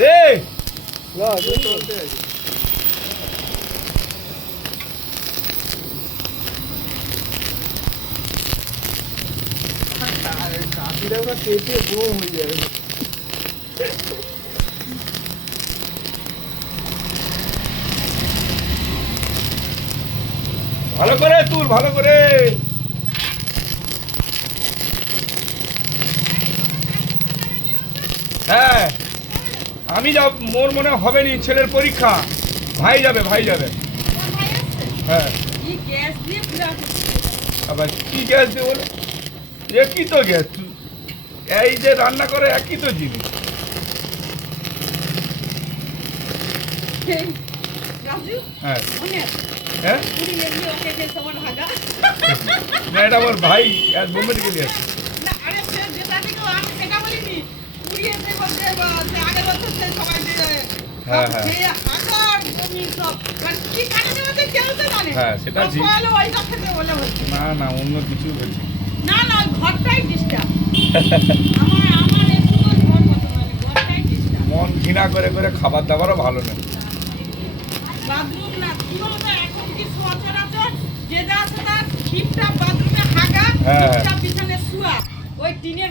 লে কেটে বোম হয়ে যাবে। ভালো করে তুল, ভালো করে। হ্যাঁ আমি যাব, মোর মনে হবে নি, ছেলের পরীক্ষা। ভাই যাবে, ভাই যাবে। হ্যাঁ আবার কি গ্যাস দিয়ে বলো, একই তো গ্যাস, এই যে রান্না করে একই তো জিনিস। হ্যাঁ হ্যাঁ না এটা আমার ভাই আজ বোম্বে থেকে নিয়ে আসছে। হ্যাঁ হ্যাঁ হ্যাঁ সেটা ঠিক। না না অন্য কিছু বলছি না না ঘরটাই ডিস্টার্ব আমার একটু ঘর কত মানে ঘরটাই ডিস্টার্ব মন ঘৃণা করে করে খাবার দাবারও ভালো না। বাথরুম না কি বলতো এখন কি সচরাচর যে যা আছে তার ঠিকঠাক বাথরুমে হাগা হ্যাঁ। ঠিকঠাক বিছানে শুয়া ওই টিনের